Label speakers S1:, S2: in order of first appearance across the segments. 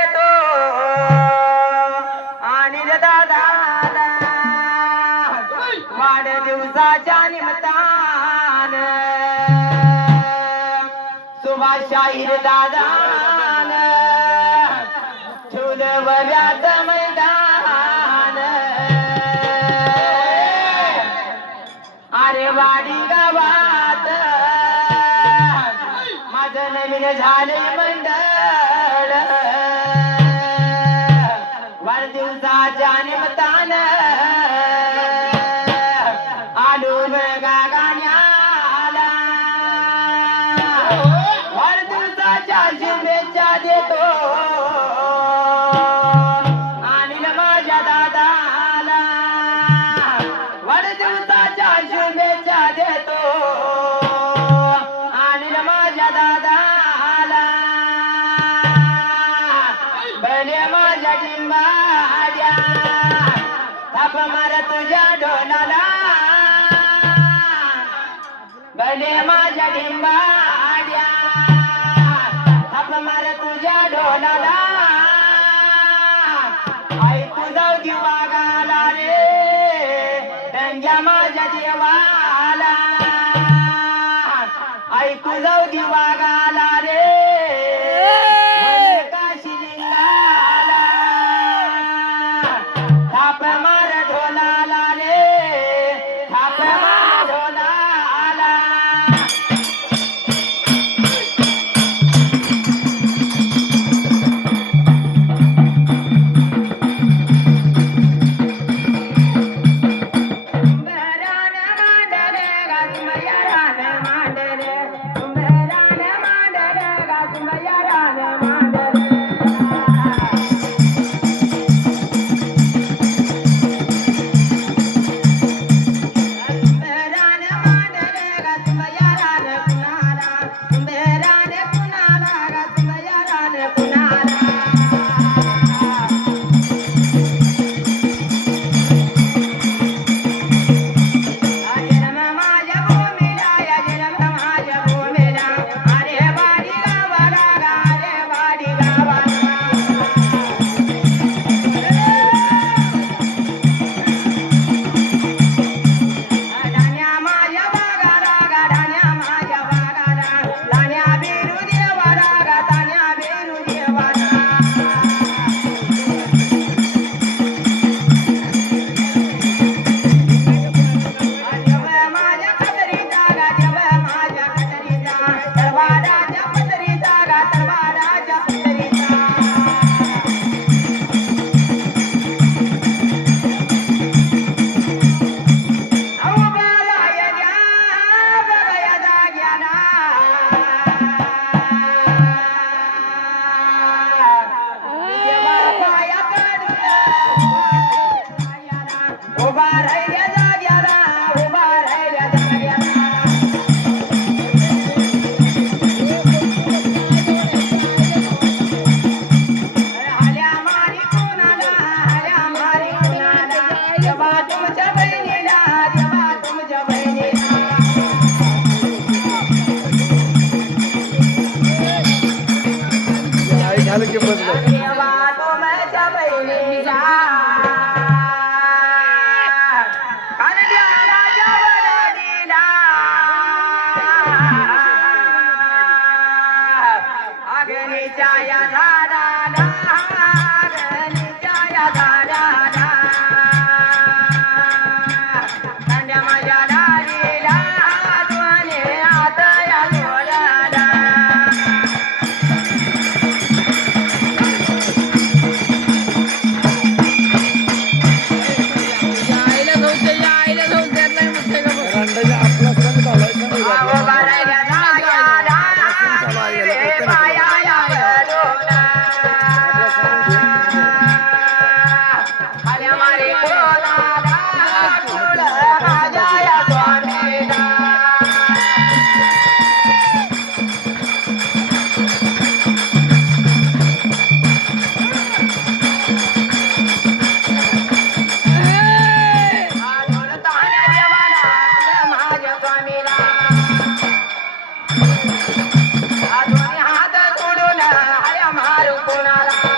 S1: येतो. आणि दादा वाढदिवसाच्या निमित्तान. सुभाष शाहीर दादा चुलवऱ्यात मैदान. अरे वाडी गावात माझं नवीन झाले मंडळ. थाप मार तुझ्या ढोलाला भले माझ्या डिंबा तुझ्या आई रे. माझ्या देवाला
S2: आई
S1: तुझा दिवागा que eu faço. నారా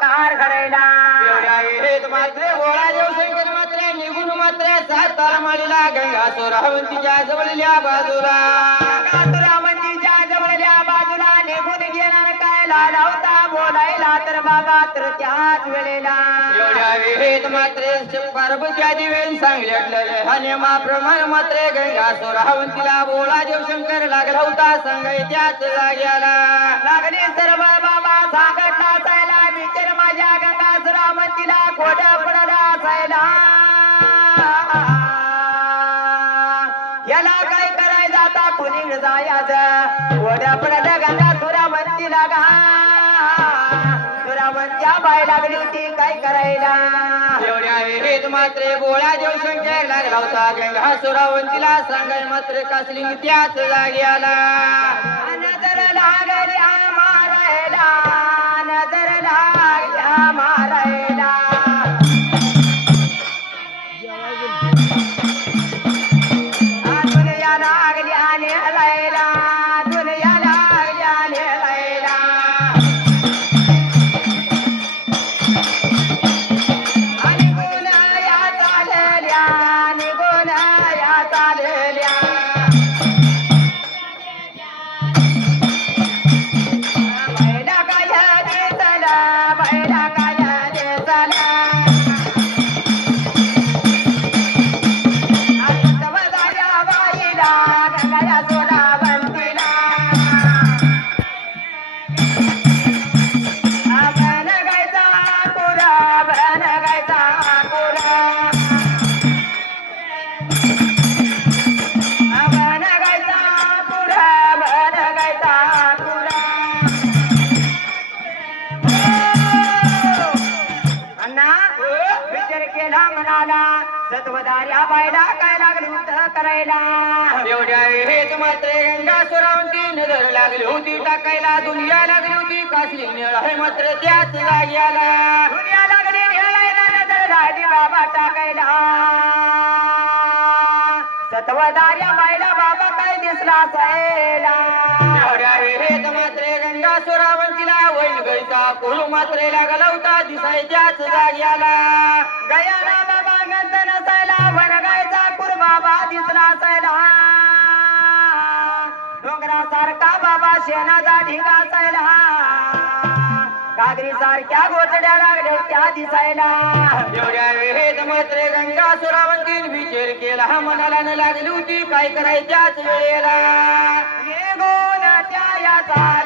S1: होता प्रकार घडायला
S3: मात्र गोळा देव शंकर मात्र निघून मात्र सात तारमाळीला गंगा सोरावंतीच्या जवळल्या बाजूला.
S1: गंगासुरावंतीच्या जवळल्या बाजूला निघून घेणार काय? लाला होता बोलायला तर बाबा तर त्याच वेळेला.
S3: एवढ्या मात्र पार्वत्या दिवेन हा नियमाप्रमाणे मात्र गंगा सोरावंतीला बोळा देव शंकर लागला होता सांगाय त्याच जाग्याला.
S1: लागली सर्व लागली होती काय करायला?
S3: एवढ्या मात्र बोळा देव शंकर लागला होता. गंगा सोरावंतीला सांगाय मात्र कासलिंग त्याच जाग्याला
S1: नजर लागल्या मारायला नजर लागल्या मारायला. होती
S3: टाकायला दुनिया लागली होती. कासली मेळ आहे मात्र त्याच जाग्याला
S1: दुनिया लागली निळायला बाबा टाकायला. सत्वदार्या मायला बाबा काय दिसला असायला.
S3: वेळेत मात्र गंगा सुरावंतीला वैल गैचा कोलू मात्र लागला होता. दिसाय त्याच जाग्याला
S1: गयाला बाबा गंध नसायला वनगायचा कुर बाबा दिसला असायला. शेणाचा ढिगा असायला. कागरी सारख्या गोचड्या लागल्या त्या दिसायला.
S3: एवढ्या वेळेत मात्र गंगा सोरावंतीन विचार केला. मनाला न लागली होती काय करायच्याच वेळेला.
S1: निघून याचा